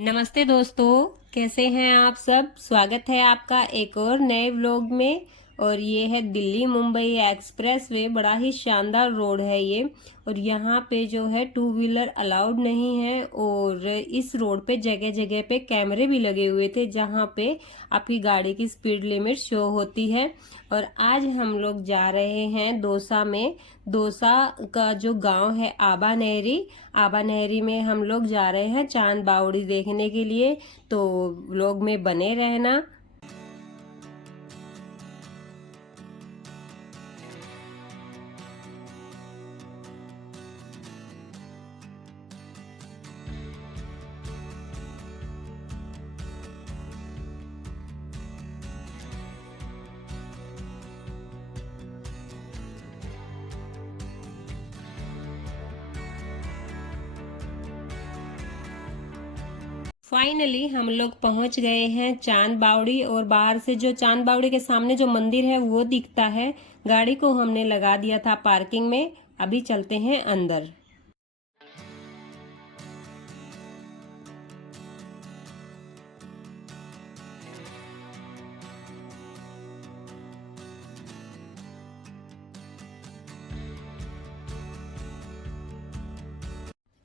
नमस्ते दोस्तों, कैसे हैं आप सब। स्वागत है आपका एक और नए व्लॉग में। और ये है दिल्ली मुंबई एक्सप्रेस वे। बड़ा ही शानदार रोड है ये। और यहाँ पे जो है टू व्हीलर अलाउड नहीं है। और इस रोड पे जगह जगह पे कैमरे भी लगे हुए थे जहाँ पे आपकी गाड़ी की स्पीड लिमिट शो होती है। और आज हम लोग जा रहे हैं दौसा में। दौसा का जो गांव है आबा नहरी, आबा नहरी में हम लोग जा रहे हैं चांद बावड़ी देखने के लिए। तो व्लॉग में बने रहना। फाइनली हम लोग पहुंच गए हैं चांद बावड़ी। और बाहर से जो चांद बावड़ी के सामने जो मंदिर है वो दिखता है। गाड़ी को हमने लगा दिया था पार्किंग में। अभी चलते हैं अंदर।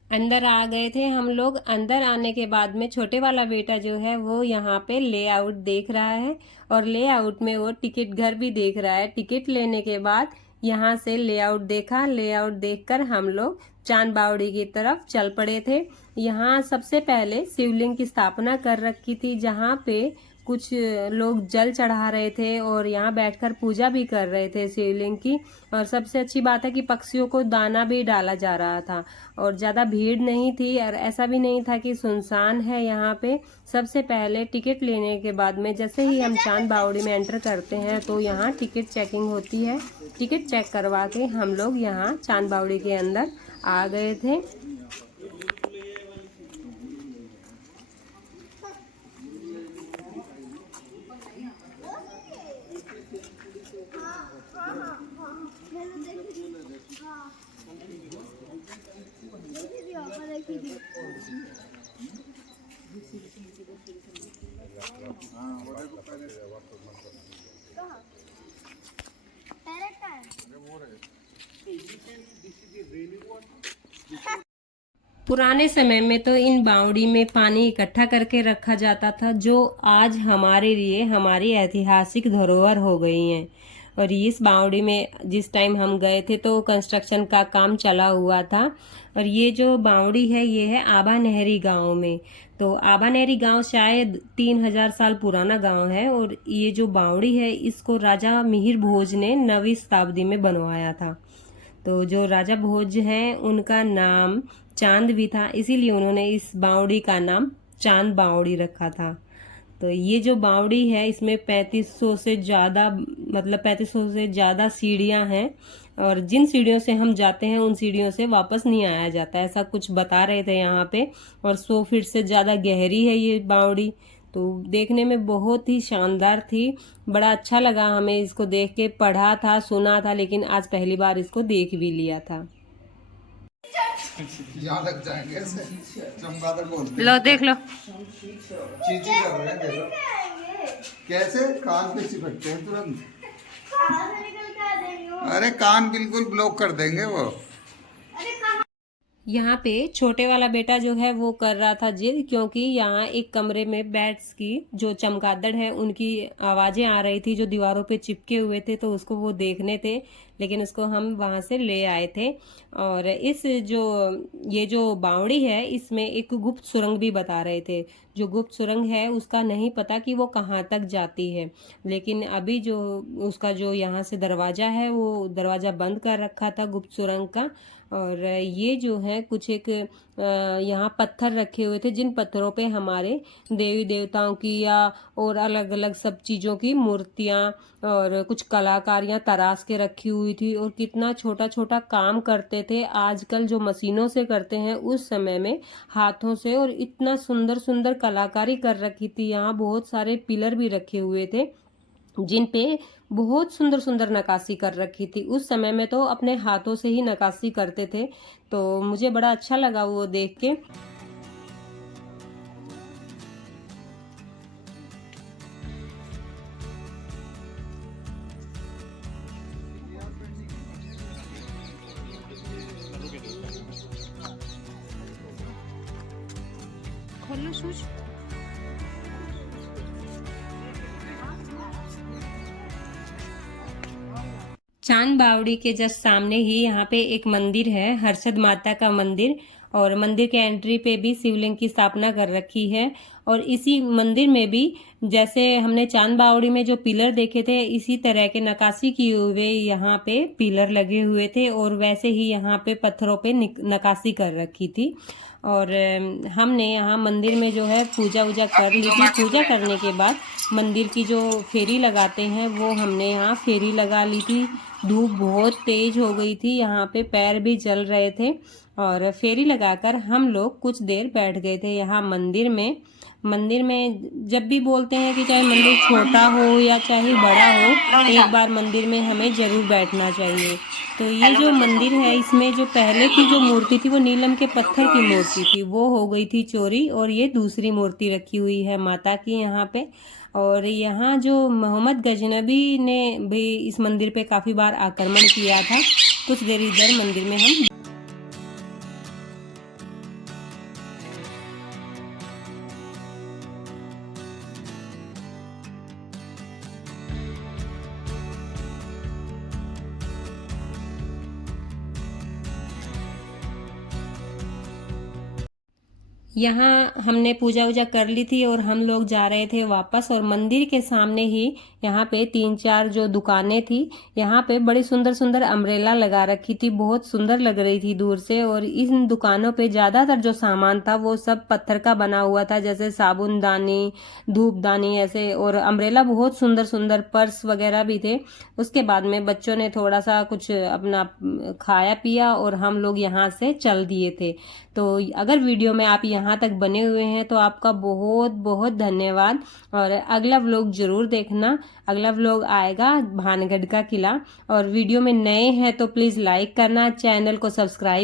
अंदर आ गए थे हम लोग। अंदर आने के बाद में छोटे वाला बेटा जो है वो यहाँ पे लेआउट देख रहा है। और लेआउट में वो टिकट घर भी देख रहा है। टिकट लेने के बाद यहाँ से लेआउट देखा। लेआउट देखकर हम लोग चांद बावड़ी की तरफ चल पड़े थे। यहाँ सबसे पहले शिवलिंग की स्थापना कर रखी थी जहाँ पे कुछ लोग जल चढ़ा रहे थे और यहाँ बैठकर पूजा भी कर रहे थे शिवलिंग की। और सबसे अच्छी बात है कि पक्षियों को दाना भी डाला जा रहा था। और ज़्यादा भीड़ नहीं थी और ऐसा भी नहीं था कि सुनसान है यहाँ पे। सबसे पहले टिकट लेने के बाद में जैसे ही हम चांद बावड़ी में एंटर करते हैं तो यहाँ टिकट चेकिंग होती है। टिकट चेक करवा के हम लोग यहाँ चांद बावड़ी के अंदर आ गए थे। पुराने समय में तो इन बावड़ी में पानी इकट्ठा करके रखा जाता था जो आज हमारे लिए हमारी ऐतिहासिक धरोहर हो गई हैं। और इस बावड़ी में जिस टाइम हम गए थे तो कंस्ट्रक्शन का काम चला हुआ था। और ये जो बावड़ी है ये है आबा नहरी गांव में। तो आबा नहरी गांव शायद 3000 साल पुराना गांव है। और ये जो बावड़ी है इसको राजा मिहिर भोज ने 9वीं शताब्दी में बनवाया था। तो जो राजा भोज हैं उनका नाम चांद भी था, इसीलिए उन्होंने इस बावड़ी का नाम चांद बावड़ी रखा था। तो ये जो बावड़ी है इसमें 3500 से ज़्यादा 3500 से ज़्यादा सीढ़ियां हैं। और जिन सीढ़ियों से हम जाते हैं उन सीढ़ियों से वापस नहीं आया जाता, ऐसा कुछ बता रहे थे यहाँ पे। और 100 फीट से ज़्यादा गहरी है ये बावड़ी। तो देखने में बहुत ही शानदार थी। बड़ा अच्छा लगा हमें इसको देख के। पढ़ा था सुना था लेकिन आज पहली बार इसको देख भी लिया था। यहाँ लग जाएंगे ऐसे चमगादड़ बोलते लो देख लो। चीची कर रहे हैं देखो कैसे कान पे चिपकते हैं तुरंत। अरे कान बिल्कुल ब्लॉक कर देंगे वो। यहाँ पे छोटे वाला बेटा जो है वो कर रहा था जिद, क्योंकि यहाँ एक कमरे में बैट्स की जो चमगादड़ है उनकी आवाजें आ रही थी जो दीवारों पे चिपके हुए थे। तो उसको वो देखने थे, लेकिन उसको हम वहां से ले आए थे। और ये जो बावड़ी है इसमें एक गुप्त सुरंग भी बता रहे थे। जो गुप्त सुरंग है उसका नहीं पता कि वो कहाँ तक जाती है। लेकिन अभी जो उसका जो यहाँ से दरवाजा है वो दरवाजा बंद कर रखा था गुप्त सुरंग का। और ये जो है कुछ एक यहाँ पत्थर रखे हुए थे जिन पत्थरों पे हमारे देवी देवताओं की या और अलग अलग सब चीज़ों की मूर्तियाँ और कुछ कलाकारियाँ तराश के रखी हुई थी। और कितना छोटा छोटा काम करते थे। आजकल जो मशीनों से करते हैं उस समय में हाथों से। और इतना सुंदर सुंदर कलाकारी कर रखी थी। यहाँ बहुत सारे पिलर भी रखे हुए थे जिन पे बहुत सुंदर सुंदर नक्काशी कर रखी थी। उस समय में तो अपने हाथों से ही नक्काशी करते थे। तो मुझे बड़ा अच्छा लगा वो देख के। कर लो शूज। चांद बावड़ी के जस्ट सामने ही यहाँ पे एक मंदिर है, हर्षद माता का मंदिर, और मंदिर के एंट्री पे भी शिवलिंग की स्थापना कर रखी है। और इसी मंदिर में भी जैसे हमने चांद बावड़ी में जो पिलर देखे थे, इसी तरह के नक्काशी किए हुए यहाँ पे पिलर लगे हुए थे, और वैसे ही यहाँ पे पत्थरों पे नक्काशी कर रखी थी। और हमने यहाँ मंदिर में जो है पूजा वूजा कर ली थी। पूजा करने के बाद मंदिर की जो फेरी लगाते हैं वो हमने यहाँ फेरी लगा ली थी। धूप बहुत तेज हो गई थी, यहाँ पे पैर भी जल रहे थे, और फेरी लगाकर हम लोग कुछ देर बैठ गए थे यहाँ मंदिर में। मंदिर में जब भी बोलते हैं कि चाहे मंदिर छोटा हो या चाहे बड़ा हो, एक बार मंदिर में हमें जरूर बैठना चाहिए। तो ये जो मंदिर है, इसमें जो पहले की जो मूर्ति थी वो नीलम के पत्थर की मूर्ति थी, वो हो गई थी चोरी, और ये दूसरी मूर्ति रखी हुई है माता की यहाँ पे। और यहाँ जो मोहम्मद गजनबी ने भी इस मंदिर पे काफी बार आक्रमण किया था। कुछ देर इधर मंदिर में हम यहाँ हमने पूजा वूजा कर ली थी और हम लोग जा रहे थे वापस। और मंदिर के सामने ही यहाँ पे 3-4 जो दुकानें थी, यहाँ पे बड़ी सुंदर सुंदर अम्ब्रेला लगा रखी थी, बहुत सुंदर लग रही थी दूर से। और इन दुकानों पे ज्यादातर जो सामान था वो सब पत्थर का बना हुआ था, जैसे साबुनदानी, धूपदानी ऐसे, और अम्ब्रेला बहुत सुंदर सुंदर, पर्स वगैरह भी थे। उसके बाद में बच्चों ने थोड़ा सा कुछ अपना खाया पिया और हम लोग यहाँ से चल दिए थे। तो अगर वीडियो में आप यहाँ तक बने हुए हैं तो आपका बहुत बहुत धन्यवाद। और अगला व्लॉग जरूर देखना, अगला व्लॉग आएगा भानगढ़ का किला। और वीडियो में नए हैं तो प्लीज़ लाइक करना, चैनल को सब्सक्राइब